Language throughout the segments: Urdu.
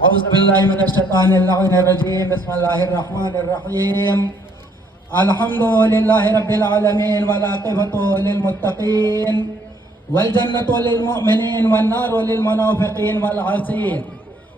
أعوذ بالله من الشيطان اللعين الرجيم. بسم الله الرحمن الرحيم. الحمد لله رب العالمين والعاقبة للمتقين والجنة للمؤمنين والنار للمنافقين والعاصين،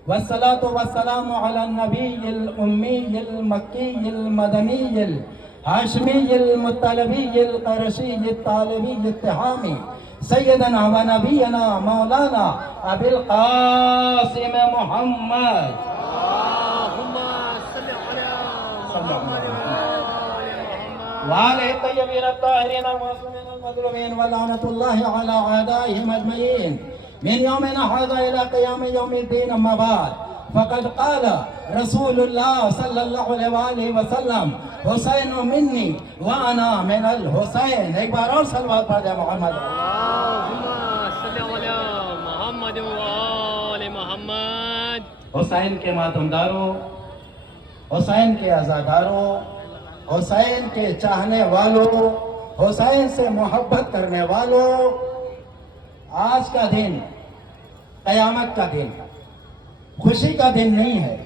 والصلاة والسلام على النبي الأمي المكي المدني الهاشمي المطلبي القرشي الطالبي التهامي سيدنا ونبينا مولانا أبي القاسم محمد. اللهم صل على محمد وعلى الطيبين الطاهرين المعصومين المظلومين ولعنة الله على أعدائهم أجمعين من يومنا هذا إلى قيام يوم الدين. أما بعد، فقد قال رسول الله صلى الله عليه وآله وسلم: حسین منی وانا من الحسین. ایک بار اور صلوات پڑھ دیں محمد. اللهم صل على محمد وآل محمد. حسین کے ماتمداروں، حسین کے عزاداروں، حسین کے چاہنے والوں، حسین سے محبت کرنے والوں، آج کا دن قیامت کا دن، خوشی کا دن نہیں ہے،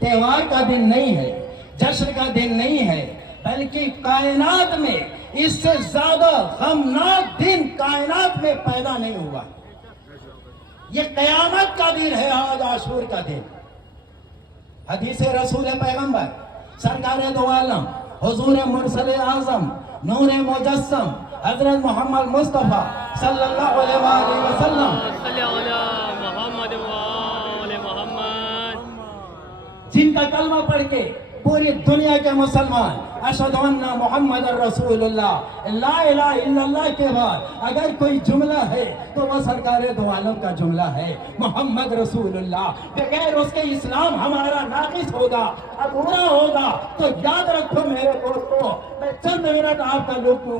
تہوار کا دن نہیں ہے، جشن کا دن نہیں ہے، بلکہ کائنات میں اس سے زیادہ غمناک دن کائنات میں پیدا نہیں ہوا. یہ قیامت کا دن ہے آج، عاشور کا دن. حدیث رسول پیغمبر سرکار دو عالم حضور مرسل اعظم نور مجسم حضرت محمد مصطفیٰ صلی اللہ علیہ وآلہ وسلم صل على محمد وآل محمد. جن کا کلمہ پڑھ کے پوری دنیا کے مسلمان اشہد ان محمد رسول اللہ لا الہ الا اللہ کے بعد اگر کوئی جملہ ہے تو وہ سرکار دو عالم کا جملہ ہے، محمد رسول اللہ. بغیر اس کے اسلام ہمارا ناقص ہوگا، ادھورا ہوگا. تو یاد رکھو میرے دوستو، میں چند منٹ آپ کا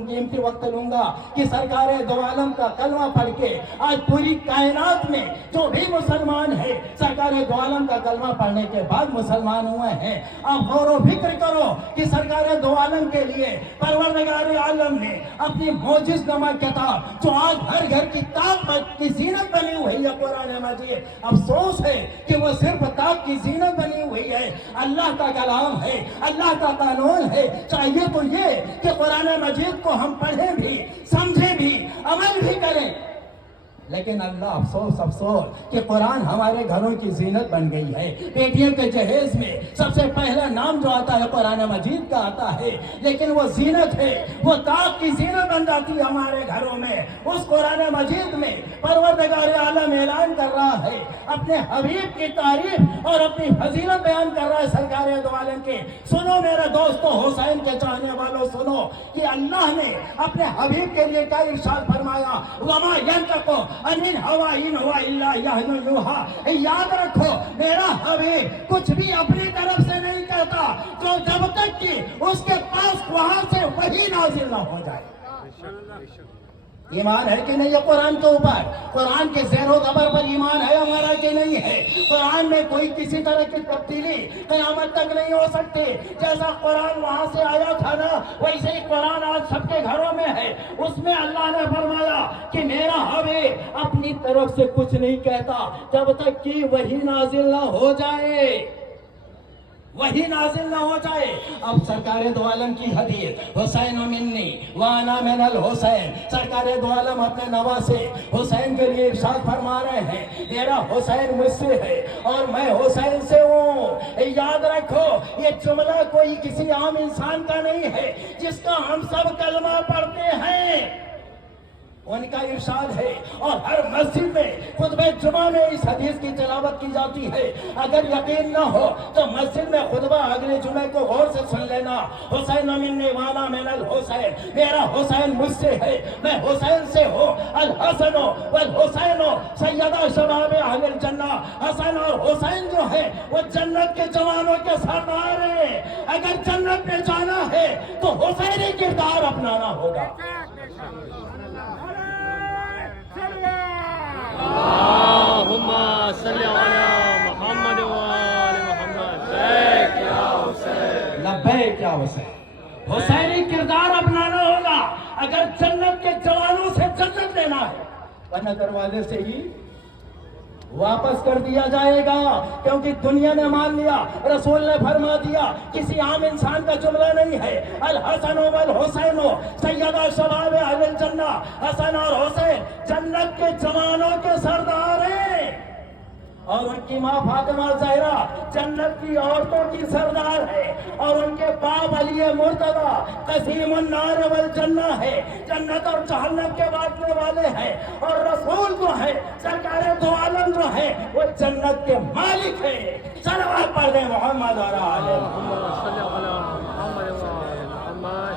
قیمتی وقت لوں گا کہ سرکار دو عالم کا کلمہ پڑھ کے آج پوری کائنات میں جو بھی مسلمان ہے سرکار دو عالم کا کلمہ پڑھنے کے بعد مسلمان ہوئے ہیں. آپ غور و فکر کرو کہ سرکار دو عالم کے لیے پروردگار عالم نے اپنی معجز نما کتاب جو آج ہر گھر کی طاق کی زینت بنی ہوئی ہے قرآن مجید، افسوس ہے کہ وہ صرف طاق کی زینت بنی ہوئی ہے. اللہ کا کلام ہے، اللہ کا قانون ہے. چاہیے تو یہ کہ قرآن مجید کو ہم پڑھیں بھی، سمجھیں بھی، عمل بھی کریں. لیکن اللہ افسوس افسوس کہ قرآن ہمارے گھروں کی زینت بن گئی ہے. بیٹیوں کے جہیز میں سب سے پہلا نام جو آتا ہے قرآن مجید کا آتا ہے، لیکن وہ زینت ہے، وہ طاق کی زینت بن جاتی ہے ہمارے گھروں میں. اس قرآن مجید میں پروردگار عالم اعلان کر رہا ہے، اپنے حبیب کی تعریف اور اپنی فضیلت بیان کر رہا ہے سرکار دو عالم کے. سنو میرے دوستو، حسین کے چاہنے والوں سنو کہ اللہ نے اپنے حبیب کے لیے کیا ارشاد فرمایا: وما ينطق عن الهوى إن هو إلا وحي يوحى. یاد رکھو میرا حبیب کچھ بھی اپنی طرف سے نہیں کہتا جو جب تک کہ اس کے پاس وہاں سے وحی نازل نہ ہو جائے. ایمان ہے کہ نہیں یہ قرآن کے اوپر؟ قرآن کے زیر و زبر پر ایمان ہے ہمارا کہ نہیں ہے؟ قرآن میں کوئی کسی طرح کی تبدیلی قیامت تک نہیں ہو سکتی. جیسا قرآن وہاں سے آیا تھا نا، ویسے ہی قرآن آج سب کے گھروں میں ہے. اس میں اللہ نے فرمایا کہ میرا حبیب اپنی طرف سے کچھ نہیں کہتا جب تک کہ وحی نازل نہ ہو جائے، وہی نازل نہ ہو جائے. اب سرکار دو عالم کی حدیث حسین منی وانا من الحسین. سرکار دو عالم اپنے نواسے حسین کے لیے ارشاد فرما رہے ہیں: میرا حسین مجھ سے ہے اور میں حسین سے ہوں. یاد رکھو یہ جملہ کوئی کسی عام انسان کا نہیں ہے جس کا ہم سب کلمہ پڑھتے ہیں، ان کا ارشاد ہے. اور ہر مسجد میں خطبہ جمعہ میں اس حدیث کی تلاوت کی جاتی ہے. اگر یقین نہ ہو تو مسجد میں خطبہ اگلے جمعے کو غور سے سن لینا: حسین منی وانا من الحسین. میرا حسین مجھ سے ہے، میں حسین سے ہوں. الحسن والحسین سیدہ شباب اہل الجنہ. حسن اور حسین جو ہے وہ جنت کے جوانوں کے سردار ہیں. اگر جنت میں جانا ہے تو حسینی کردار اپنانا ہوگا. اللهم صل على محمد وآل محمد. لبیک یا حسین، لبیک یا حسین. حسینی کردار اپنانا ہوگا اگر جنت کے جوانوں سے جنت لینا ہے، ورنہ دروازے سے ہی واپس کر دیا جائے گا، کیونکہ دنیا نے مان لیا، رسول نے فرما دیا، کسی عام انسان کا جملہ نہیں ہے۔ الحسن والحسین سیدہ شباب اہل الجنہ، حسن اور حسین جنت کے جوانوں کے سردار ہیں، اور ان کی ماں فاطمہ زہرا جنت کی عورتوں کی سردار ہے، اور ان کے باپ علی مرتضیٰ قسیم النار والجنہ ہے، جنت اور جہنم کے بانٹنے والے ہیں، اور رسول جو ہے سرکار دو عالم جو ہے وہ جنت کے مالک ہیں۔ صلوات پڑھ دیں محمد اور آل محمد۔ صلی اللہ علیہ محمد۔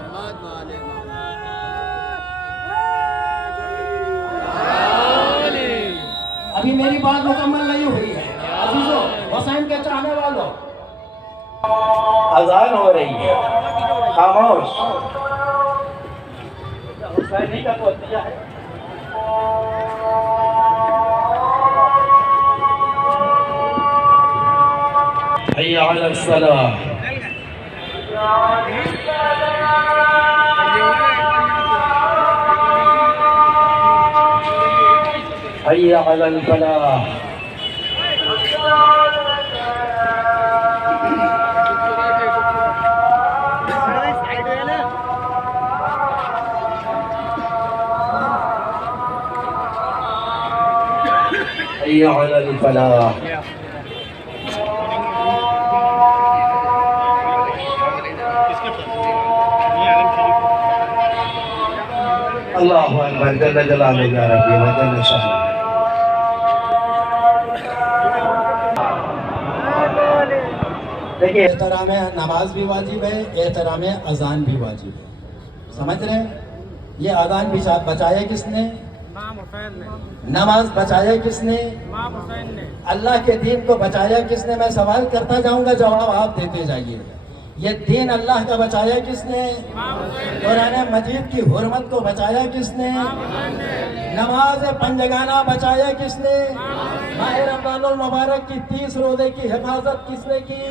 ابھی میری بات مکمل نہیں ہوئی ہے عزیزو، حسین کے چاہنے والوں، اذان ہو رہی ہے، خاموش۔ حسینی کا تو عطیہ ہے۔ حی علی الصلاۃ، حی علی الفلاح، حی علی الفلاح۔ اللہ اکبر، جل جلالہ یا ربی و جل شانہ۔ دیکھیے، احترام نماز بھی واجب ہے، احترام اذان بھی واجب ہے، سمجھ رہے ہیں؟ یہ اذان بھی بچایا کس نے؟ نماز بچایا کس نے؟ اللہ کے دین کو بچایا کس نے؟ میں سوال کرتا جاؤں گا، جواب آپ دیتے جائیے گا۔ یہ دین اللہ کا بچایا کس نے؟ قرآن مجید کی حرمت کو بچایا کس نے؟ نماز پنجگانہ بچایا کس نے؟ ماہ رمضان المبارک کی 30 روزے کی حفاظت کس نے کی؟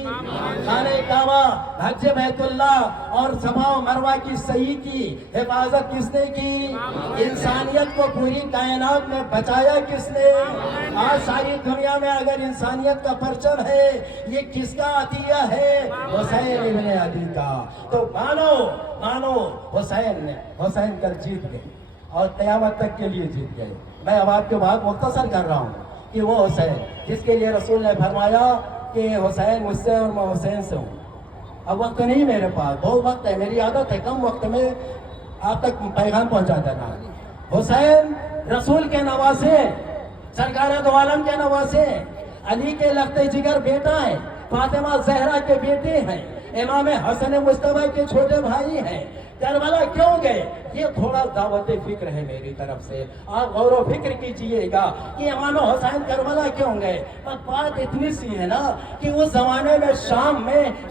خانہ کعبہ، حج بیت اللہ اور صفا و مروہ کی صحیح کی حفاظت کس نے کی؟ انسانیت کو پوری کائنات میں بچایا کس نے؟ آج ساری دنیا میں اگر انسانیت کا پرچم ہے، یہ کس کا عطیہ ہے؟ حسین ابن علی کا۔ تو مانو حسین کل جیت گئے اور قیامت تک کے لیے جیت گئے۔ میں اب آپ کے بات مختصر کر رہا ہوں کہ وہ حسین جس کے لیے رسول نے فرمایا کہ حسین مجھ سے اور میں حسین سے ہوں۔ اب وقت نہیں میرے پاس، بہت وقت ہے، میری عادت ہے کم وقت میں آپ تک پیغام پہنچا دینا۔ حسین رسول کے نواسے، سرکار دو عالم کے نواسے، علی کے لخت جگر بیٹا ہے، فاطمہ زہرا کے بیٹے ہیں، امام حسن مصطفیٰ کے چھوٹے بھائی ہیں۔ کربلا کیوں گئے؟ یہ تھوڑا دعوت فکر ہے میری طرف سے، آپ غور و فکر کیجئے گا کہ امام حسین کربلا کیوں گئے۔ بات اتنی سی ہے نا کہ اس زمانے میں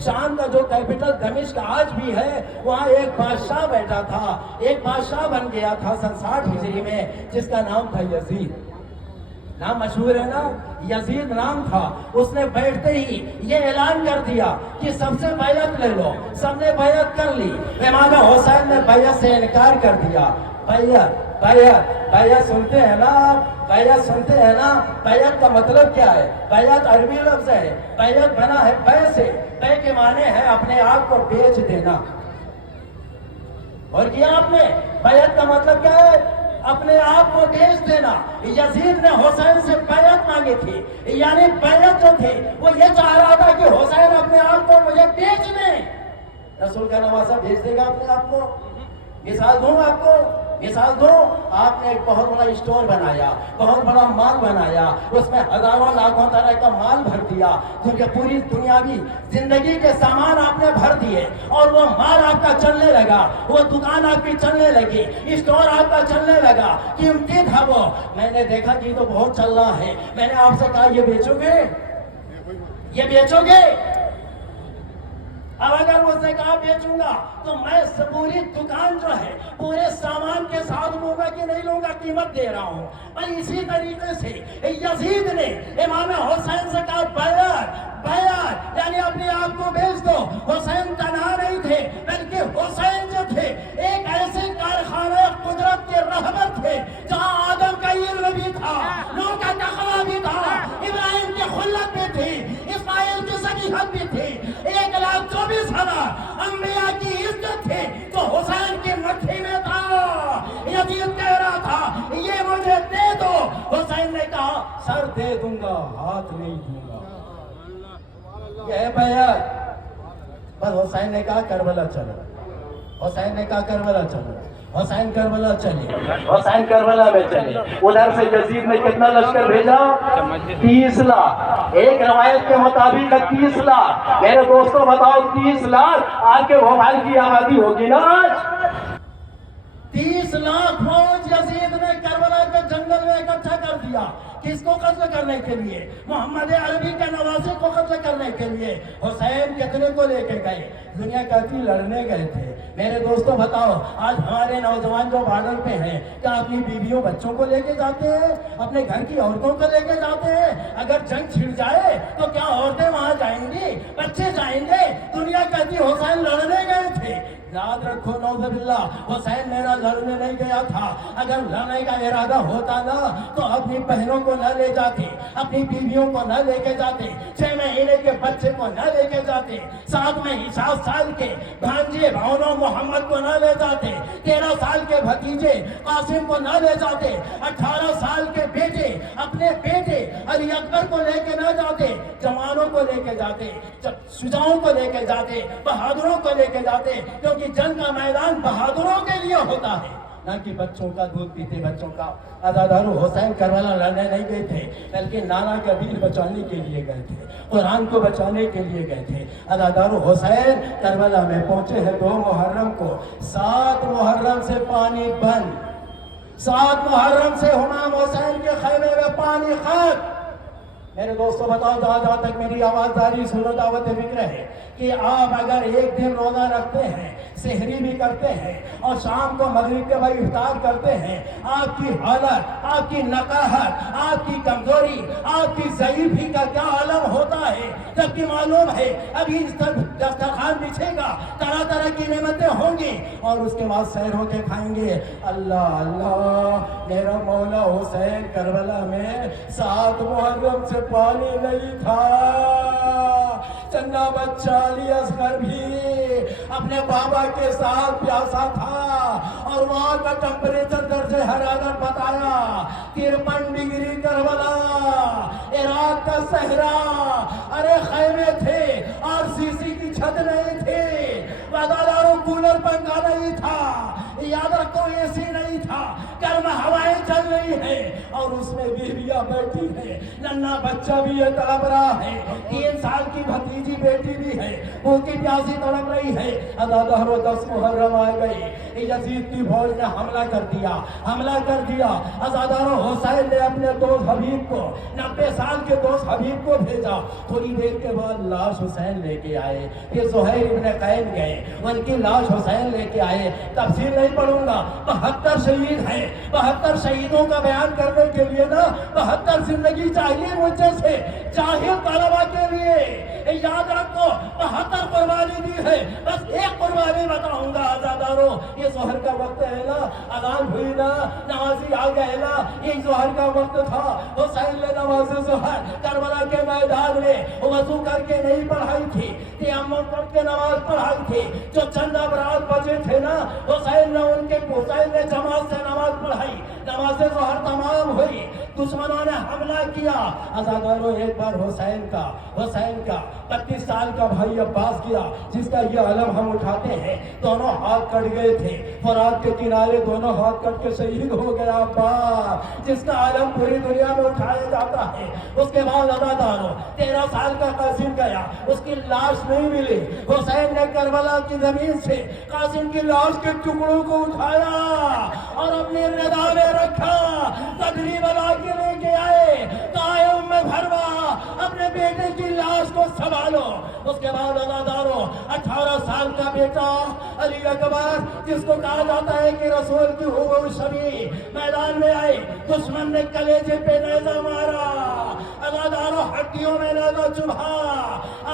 شام کا جو کیپٹل دمشق آج بھی ہے، وہاں ایک بادشاہ بیٹھا تھا، ایک بادشاہ بن گیا تھا سن 60 ہجری میں، جس کا نام تھا یزید۔ نام مشہور ہے نا، یزید نام تھا۔ اس نے بیٹھتے ہی یہ اعلان کر دیا کہ سب سے بیعت لے لو، سب نے بیعت کر لی۔ امام حسین نے بیعت سے انکار کر دیا۔ بیعت سنتے ہیں نا، بیعت سنتے ہیں نا، بیعت کا مطلب کیا ہے؟ بیعت عربی لفظ ہے، بیعت بنا ہے بے سے، بے کے معنی ہے اپنے آپ کو بیچ دینا۔ اور کیا آپ نے؟ بیعت کا مطلب کیا ہے؟ اپنے آپ کو بیچ دینا۔ یزید نے حسین سے بیعت مانگی تھی، یعنی بیعت جو تھی وہ یہ چاہ رہا تھا کہ حسین اپنے آپ کو مجھے بیچ دیں۔ رسول کا نواسہ بیچ دے گا اپنے آپ کو؟ مثال دوں، آپ نے ایک بہت بڑا اسٹور بنایا، بہت بڑا مال بنایا، اس میں ہزاروں لاکھوں طرح کا مال بھر دیا، کیونکہ پوری دنیاوی زندگی کے سامان آپ نے بھر دیے، اور وہ مال آپ کا چلنے لگا، وہ دکان آپ کی چلنے لگی، اسٹور آپ کا چلنے لگا، قیمتی تھا وہ۔ میں نے دیکھا کہ تو بہت چل رہا ہے، میں نے آپ سے کہا یہ بیچو گے؟ اب اگر مجھ سے کہا بیچوں گا تو میں پوری دکان جو ہے پورے سامان کے ساتھ لوں گا کہ نہیں لوں گا؟ قیمت دے رہا ہوں۔ پر اسی طریقے سے یزید نے امام حسین سے کہا بیعت، یعنی اپنے آپ کو بیچ دو۔ حسین تنہا نہیں تھے، بلکہ حسین جو تھے ایک ایسے کارخانہ قدرت کے رہبر تھے جہاں آدم کا علم بھی تھا، نوح کا تقویٰ بھی تھا، کی حد بھی تھی، 1,24,000 انبیاء کی عزت تھی تو حسین کی مٹھی میں تھا۔ یزید کہہ رہا تھا یہ مجھے دے دو، حسین نے کہا سر دے دوں گا، ہاتھ نہیں دوں گا۔ یہ بیعت۔ بس حسین نے کہا کربلا چلو، حسین نے کہا کربلا چلو، حسین کربلا چلے، حسین کربلا میں چلے۔ ادھر سے یزید نے کتنا لشکر بھیجا؟ 30 لاکھ۔ ایک روایت کے مطابق 30 لاکھ۔ میرے دوستوں بتاؤ 30 لاکھ آج کے بھوپال کی آبادی ہوگی نا آج؟ 30 لاکھ فوج یزید نے کربلا کے جنگل میں اکٹھا کر دیا۔ کس کو قتل کرنے کے لیے؟ محمد عربی کے نواسے کو قتل کرنے کے لیے۔ حسین کتنے کو لے کے گئے؟ دنیا کافی لڑنے گئے تھے۔ میرے دوستوں بتاؤ آج ہمارے نوجوان جو بارڈر پہ ہیں کیا اپنی بیویوں بچوں کو لے کے جاتے ہیں؟ اپنے گھر کی عورتوں کو لے کے جاتے ہیں؟ اگر جنگ چھڑ جائے تو کیا عورتیں وہاں جائیں گی؟ بچے جائیں گے؟ دنیا کہتی حسین لڑنے گئے تھے۔ یاد رکھو نعوذ باللہ حسین میرا لڑنے نہیں گیا تھا۔ اگر لڑنے کا ارادہ ہوتا نا تو اپنی بہنوں کو نہ لے جاتے، اپنی بیویوں کو نہ لے کے جاتے، 6 مہینے کے بچے کو نہ لے کے جاتے، 7 سال کے بھانجے بھاؤنوں محمد کو نہ لے جاتے، 13 سال کے بھتیجے قاسم کو نہ لے جاتے، 18 سال کے بیٹے اپنے بیٹے علی اکبر کو لے کے نہ جاتے، جوانوں کو لے کے جاتے، شجاعوں کو لے کے جاتے، بہادروں کو لے کے جاتے، کیونکہ جنگ کا میدان بہادروں کے لیے ہوتا ہے نہ کہ بچوں کا دودھ پیتے بچوں کا۔ عزادارو حسین کربلا لڑنے نہیں گئے تھے بلکہ نانا کا دین بچانے کے لیے گئے تھے، قرآن کو بچانے کے لیے گئے تھے۔ عزادارو حسین کربلا میں پہنچے ہیں 2 محرم کو۔ 7 محرم سے پانی بند، 7 محرم سے امام حسین کے خیمے میں پانی ختم۔ میرے دوستوں بتاؤ جہاں تک میری آواز جاری سنو دعوت فکر ہے کہ آپ اگر ایک دن روزہ رکھتے ہیں، سحری بھی کرتے ہیں اور شام کو مغرب کے بعد افطار کرتے ہیں، آپ کی حالت، آپ کی نقاہت، آپ کی کمزوری، آپ کی ضعیفی کا کیا عالم ہوتا ہے، جبکہ معلوم ہے ابھی دسترخوان بچھے گا، طرح طرح کی نعمتیں ہوں گی اور اس کے بعد سیر ہو کے کھائیں گے۔ اللہ اللہ میرا مولا حسین کربلا میں 7 محرم سے پانی نہیں تھا۔ چنگا بچہ علی اصغر بھی اپنے بابا کے ساتھ پیاسا تھا اور وہاں کا ٹمپریچر درجہ حرارت بتایا 53 ڈگری کربلا، عراق کا صحرا۔ ارے خیمے تھے اور سی کی چھت نہیں تھی، وزاداروں کولر پنکھا نہیں تھا، یاد رکھو اے سی نہیں تھا، گرم ہوائیں چل رہی ہیں اور اس میں بیویاں بیٹھی ہیں، ننا بچہ بھی ہے تڑپ رہا ہے، 3 سال کی بھتیجی بیٹی بھی ہے، بھوکی پیاسی تڑپ رہی ہے۔ عزادارو 10 محرم آ گئی، یزید کی فوج نے حملہ کر دیا۔ عزادارو حسین نے اپنے دوست حبیب کو، 90 سال کے دوست حبیب کو بھیجا۔ تھوڑی دیر کے بعد لاش حسین لے کے آئے، پھر زہیر ابن قین گئے، ان کی لاش حسین لے کے آئے۔ تفصیل نہیں پڑھوں گا، 72 شہید ہیں، 72 شہیدوں کا بیان کرنے کے لیے نا 72 زندگی چاہیے مجھے سے، جاہل طلبہ کے لیے۔ یاد رکھو 72 قربانی دی ہے، بس ایک قربانی بتاؤں گا عزادارو۔ یہ ظہر کا وقت ہے نا، اذان ہوئی نا، نمازی آ گئے نا، یہ ظہر کا وقت تھا۔ حسین نے نماز ظہر کربلا کے میدان میں وضو کر کے نہیں پڑھائی تھی، تیمم کر کے نماز پڑھائی تھی۔ جو چند افراد بچے تھے نا حسین نے جماعت سے نماز پڑھائی، نماز ظہر تمام ہوئی، دشمنوں نے حملہ کیا۔ عزادارو ایک بار حسین کا 32 سال کا بھائی عباس کیا، جس کا یہ علم ہم اٹھاتے ہیں، دونوں ہاتھ کٹ گئے تھے، فرات کے کنارے دونوں ہاتھ کٹ کے شہید ہو گیا عباس، جس کا علم پوری دنیا میں اٹھایا جاتا ہے۔ اس کے بعد عزادارو 13 سال کا قاسم گیا، اس کی لاش نہیں ملی۔ حسین نے کربلا کی زمین سے قاسم کی لاش کے ٹکڑوں کو اٹھایا اور اپنی رضا میں رکھا، تگری بنا کے لے کے آئے، کہا ام بھروا اپنے بیٹے کی لاش کو سنبھالو۔ اس کے بعد عزادارو 18 سال کا بیٹا علی اکبر، جس کو کہا جاتا ہے کہ رسول کی ہو شبیہ، میدان میں آئے، دشمن نے کلیجے پہ نیزہ مارا، عزادارو ہڈیوں میں نیزہ چبھا،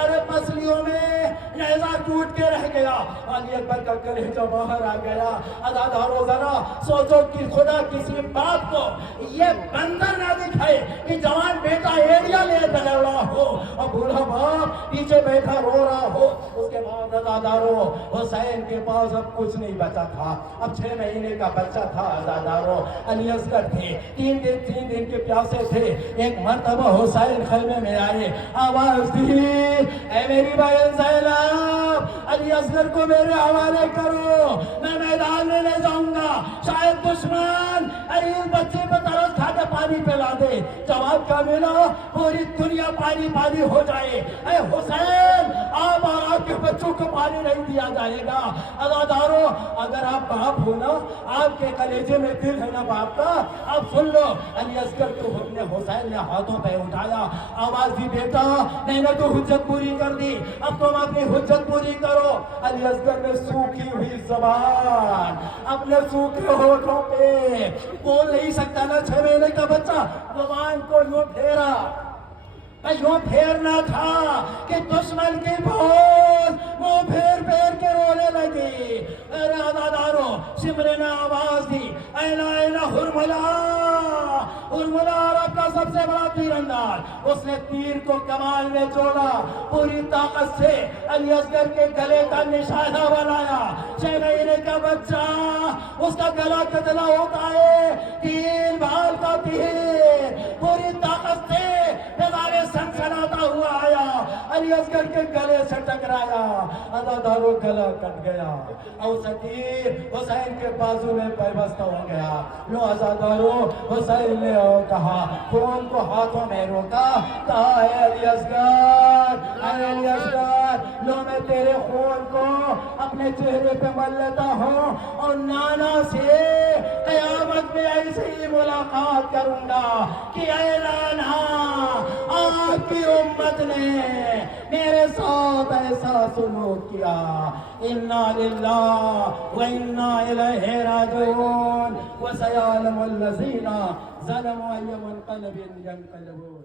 ارے پسلیوں میں نیزہ ٹوٹ کے رہ گیا. علی اکبر کا کلیجہ باہر آ گیا. عزادارو ذرا سوچو کہ خدا کسی باپ کو یہ بندر نہ دکھائے کہ جوان بیٹا ایڑیا لے بڑھ رہا ہو اور بوڑھا باپ پیچھے بیٹھا رو رہا ہو. اس کے بعد عزادارو حسین کے پاس اب کچھ نہیں بچا تھا. اب 6 مہینے کا بچہ تھا. عزادارو علی اصغر تھے, 3 دن کے پیاسے تھے. ایک مرتبہ حسین خیمے میں آئے, آواز دی, اے میری بہن زینب, علی اصغر کو میرے حوالے کرو, میں میدان میں لے جاؤں گا, شاید دشمن ارے اس بچے پہ ترس کھا کے پانی پلا دے. جواب کیا ملا, پوری دنیا پانی پانی ہو جائے. اے حسین, آپ اور آپ کے بچوں کو پانی نہیں دیا جائے گا. عزادارو اگر آپ باپ ہو نا, آپ کے کلیجے میں دل ہے نا باپ کا, اب سن لو. علی اصغر کو حسین نے ہاتھوں پہ اٹھایا, آواز دی, بیٹا میں نے تو حجت پوری کر دی, اب تم اپنی حجت پوری کرو. علی اصغر نے سوکھی ہوئی زبان اپنے سوکھے ہونٹوں پہ, بول نہیں سکتا نا 6 مہینے کا بچہ, زبان کو یوں پھیرا, یوں پھیرنا تھا کہ دشمن کی بہت وہ پھیر کے رونے لگی. ارے عزادارو سمرے نے آواز دی, اینا ہرملا, ہرملا عرب کا سب سے بڑا تیر انداز. اس نے تیر کو کمان میں جوڑا, پوری طاقت سے علی اصغر کے گلے کا نشانہ بنایا. 6 مہینے کا بچہ, اس کا گلا کتنا ہوتا ہے, 3 بال کا تیر, پوری طاقت سے نظارے سنسناتا ہوا آیا, علی اصغر کے گلے سے ٹکرایا. عزادارو گلا کٹ گیا اور تیر حسین کے بازو میں پیوستہ ہو گیا. لو عزادارو حسین نے کہا, خون کو ہاتھوں میں روکا, کہا اے علی اصغر, اے علی اصغر, لو میں تیرے خون کو اپنے چہرے پہ مل لیتا ہوں اور نانا سے قیامت میں ایسے ہی ملاقات کروں گا کہ اے نانا, آپ کی امت نے میرے ساتھ ایسا سلوک کیا. انا للہ و انا الیہ راجعون, وسیعلم الذین ظلموا ای منقلب ینقلبون.